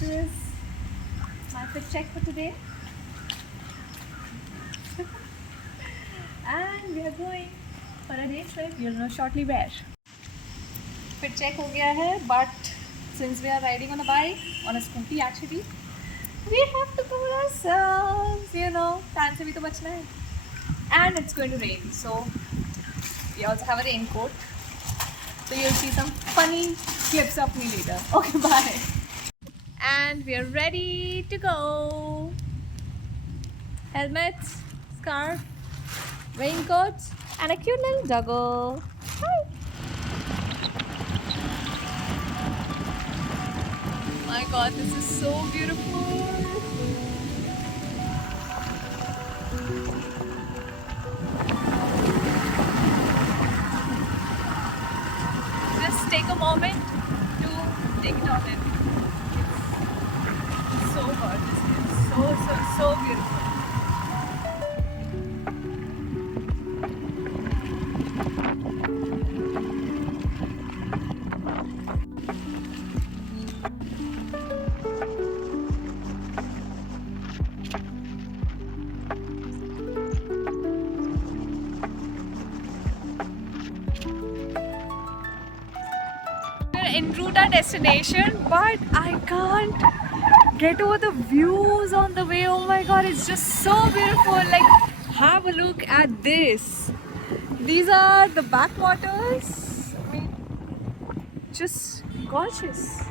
this is my fit check for today. And we are going for a day trip. You'll know shortly where. Fit check हो गया है, but since we are riding on a bike, on a scooty actually, we have to cover ourselves, you know, tan से भी तो बचना है. And it's going to rain, so we also have a raincoat. So you'll see some funny clips of me later. Okay, bye. And we are ready to go. Helmets, scarf, raincoats, and a cute little doggo. Hi. My God, this is so beautiful. Just take a moment to take it all in. It's so gorgeous. It's so beautiful. We're en route our destination, but I can't get over the views on the way. Oh my God, it's just so beautiful. Like, have a look at this. These are the backwaters. I mean, just gorgeous.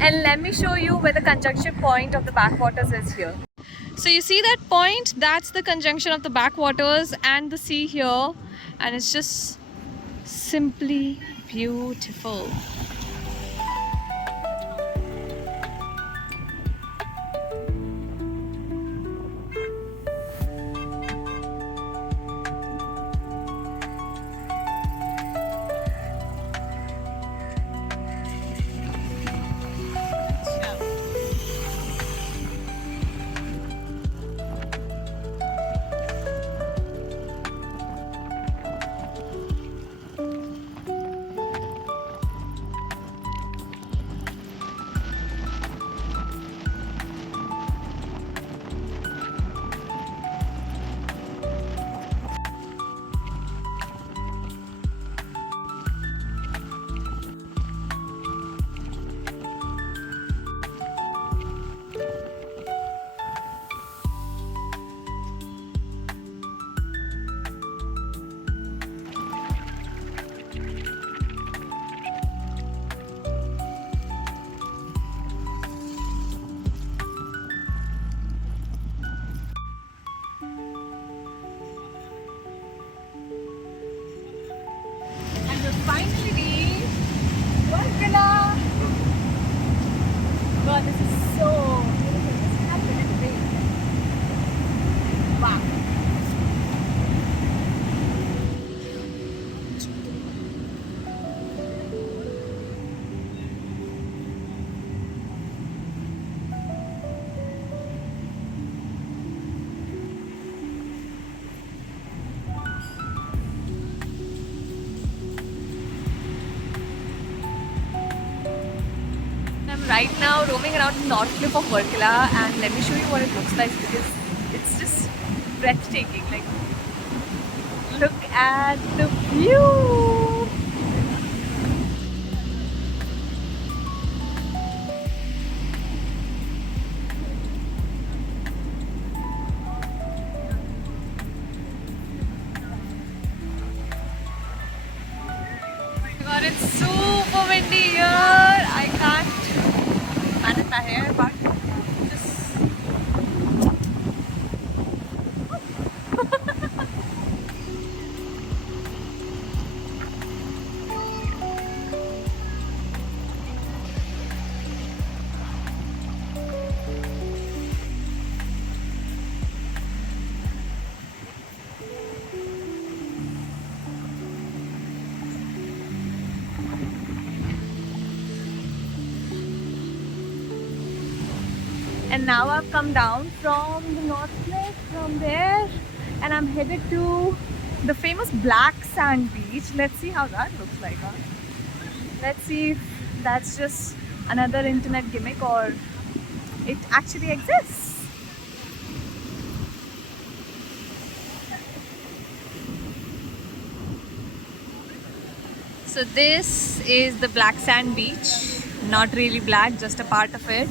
And let me show you where the conjunction point of the backwaters is here. So you see that point? That's the conjunction of the backwaters and the sea here. And it's just simply beautiful. Finally reached Varkala. God, this is so beautiful. This is not really big. Wow. I'm right now roaming around the North Cliff of Varkala, and let me show you what it looks like because it's just breathtaking. Like, look at the view. God, it's super windy here. I can't manage my hair, but just And now I've come down from the North Lake from there, and I'm headed to the famous Black Sand Beach. Let's see how that looks like, huh? Let's see if that's just another internet gimmick or it actually exists. So this is the Black Sand Beach. Not really black, just a part of it.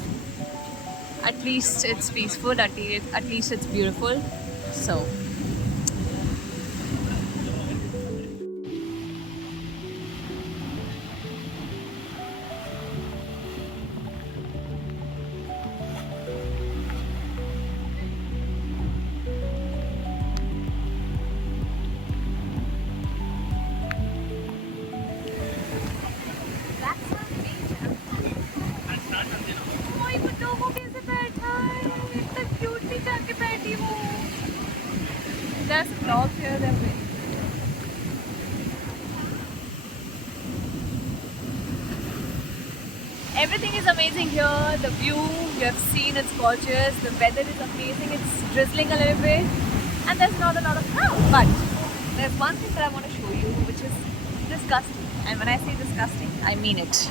At least it's peaceful, at least it's beautiful. So there's a vlog here that way. Everything is amazing here. The view you have seen, it's gorgeous. The weather is amazing. It's drizzling a little bit, and there's not a lot of crowd. But there's one thing that I want to show you, which is disgusting. And when I say disgusting, I mean it.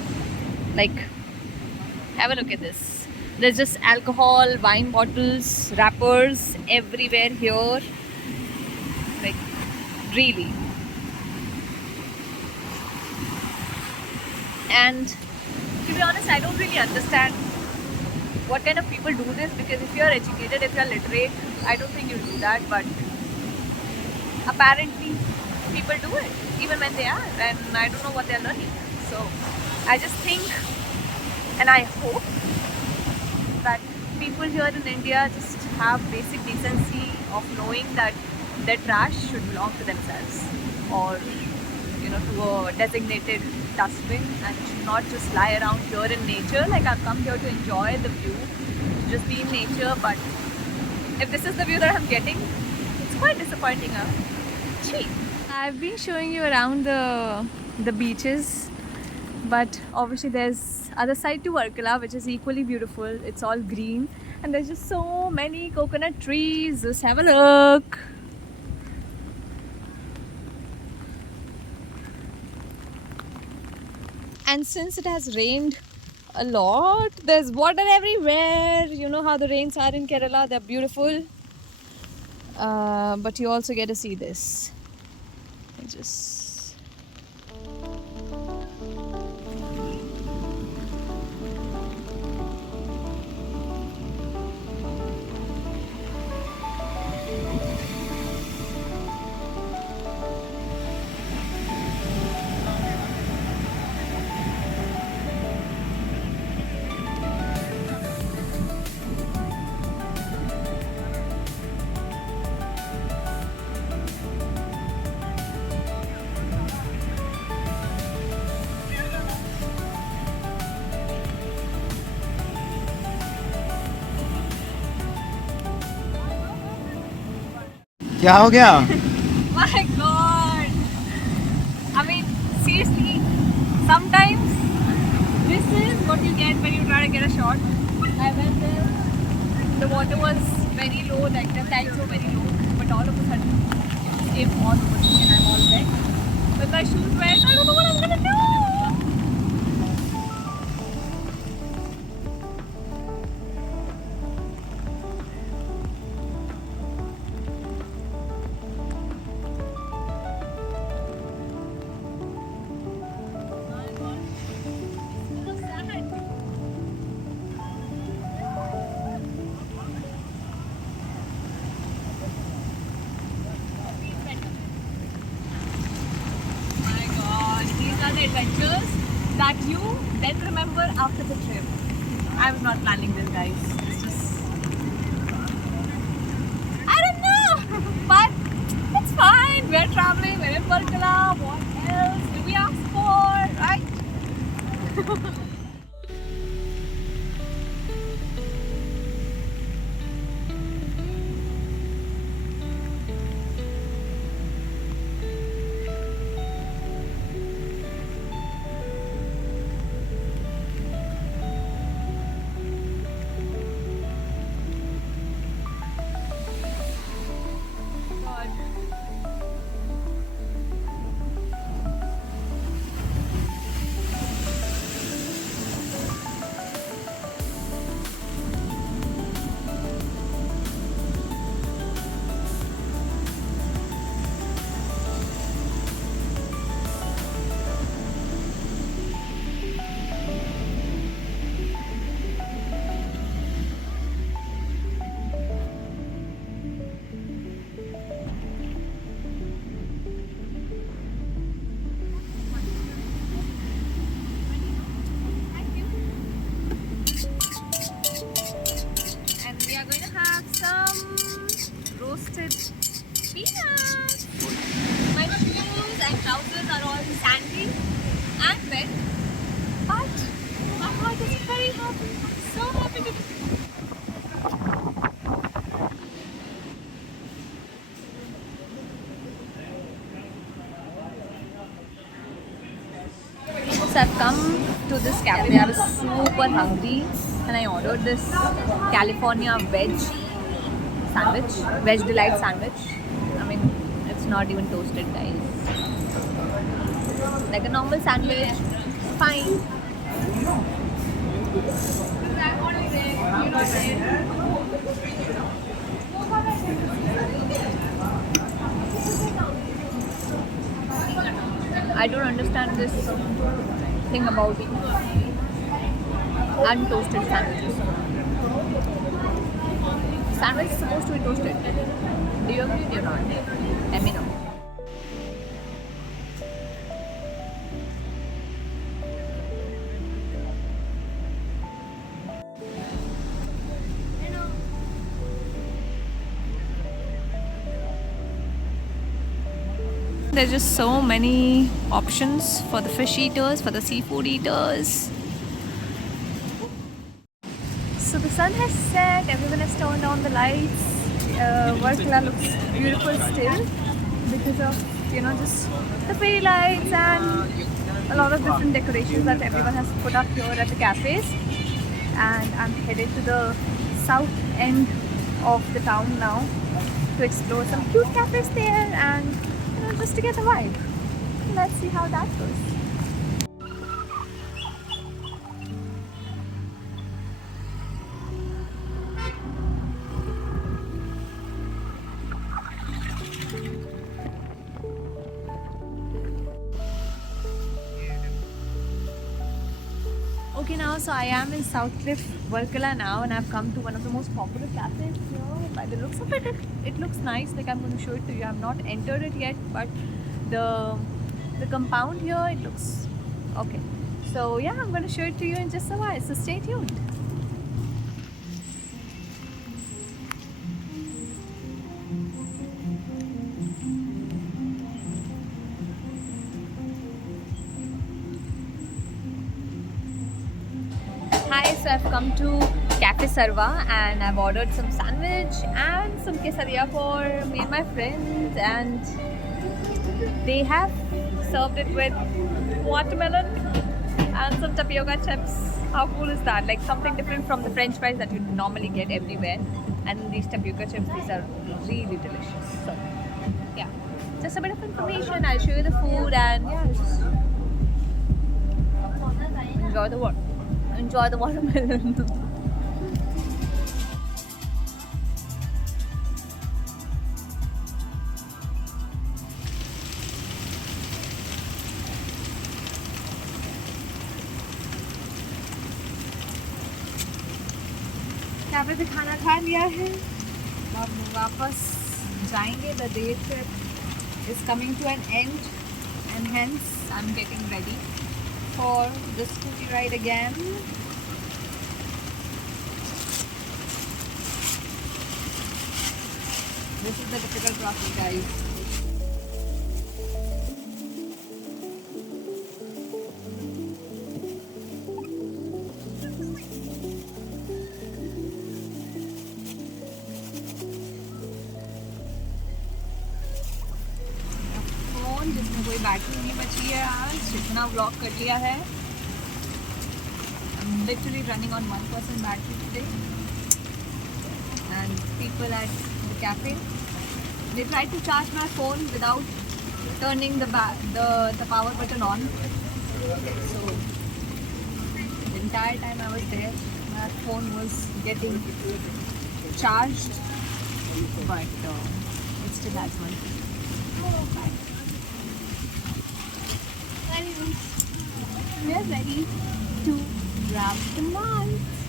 Like, have a look at this. There's just alcohol, wine bottles, wrappers everywhere here. Like, really. And to be honest, I don't really understand what kind of people do this, because if you're educated, if you're literate, I don't think you'll do that. But apparently, people do it even when they are, and I don't know what they're learning. So I just think, and I hope that people here in India just have basic decency of knowing that their trash should belong to themselves, or to a designated dustbin, and should not just lie around here in nature. Like, I've come here to enjoy the view, to just be in nature, but if this is the view that I'm getting, it's quite disappointing. Gee. I've been showing you around the beaches, but obviously there's other side to Varkala, which is equally beautiful. It's all green, and there's just so many coconut trees. Just have a look. And since it has rained a lot, there's water everywhere. You know how the rains are in Kerala, they're beautiful. But you also get to see this. Just क्या हो गया? my god! I mean, seriously, sometimes this is what you get when you try to get a shot. I went there, the water was very low, like the tides were very low, but all of a sudden it came all over me and I'm all wet. With my shoes wet, I don't know what I'm gonna do! Adventures that you then remember after the trip. I was not planning this, guys. It's just, I don't know, but it's fine. We're traveling, we're in Varkala. What else do we ask for, right? So I've come to this cafe. I was super hungry and I ordered this California veg sandwich, veg delight sandwich. I mean, it's not even toasted, guys. Like a normal sandwich, fine. I don't understand this thing about untoasted sandwiches. Sandwich is supposed to be toasted. Do you agree or not? Let me know. There's just so many options for the fish eaters, for the seafood eaters. So the sun has set, everyone has turned on the lights. Varkala looks beautiful still because of, just the fairy lights and a lot of different decorations that everyone has put up here at the cafes. And I'm headed to the south end of the town now to explore some cute cafes there and just to get a vibe. Let's see how that goes. Okay, now so I am in South Cliff, Varkala now, and I've come to one of the most popular cafes here. By the looks of it, it looks nice. Like I'm going to show it to you. I've not entered it yet, but the compound here, it looks okay. So yeah, I'm going to show it to you in just a while. So stay tuned. Hi, so I've come to Cafe Sarva and I've ordered some sandwich and some quesadilla for me and my friends, and they have served it with watermelon and some tapioca chips. How cool is that? Like something different from the french fries that you normally get everywhere. And these tapioca chips, these are really delicious. So yeah, just a bit of information. I'll show you the food and yeah, just enjoy the watermelon. Cafe पे खाना खा लिया है, अब वापस जाएंगे. The day trip is coming to an end and hence I'm getting ready for the scooty ride again. This is the typical traffic, guys. जिसमें कोई बैटरी नहीं बची है आज, जितना व्लॉग कर लिया है. I'm literally running on 1% battery today. And people at the cafe, they tried to charge my phone without turning the power button on. So the entire time I was there, my phone was getting charged, but it still has one. We are ready to grab the lunch.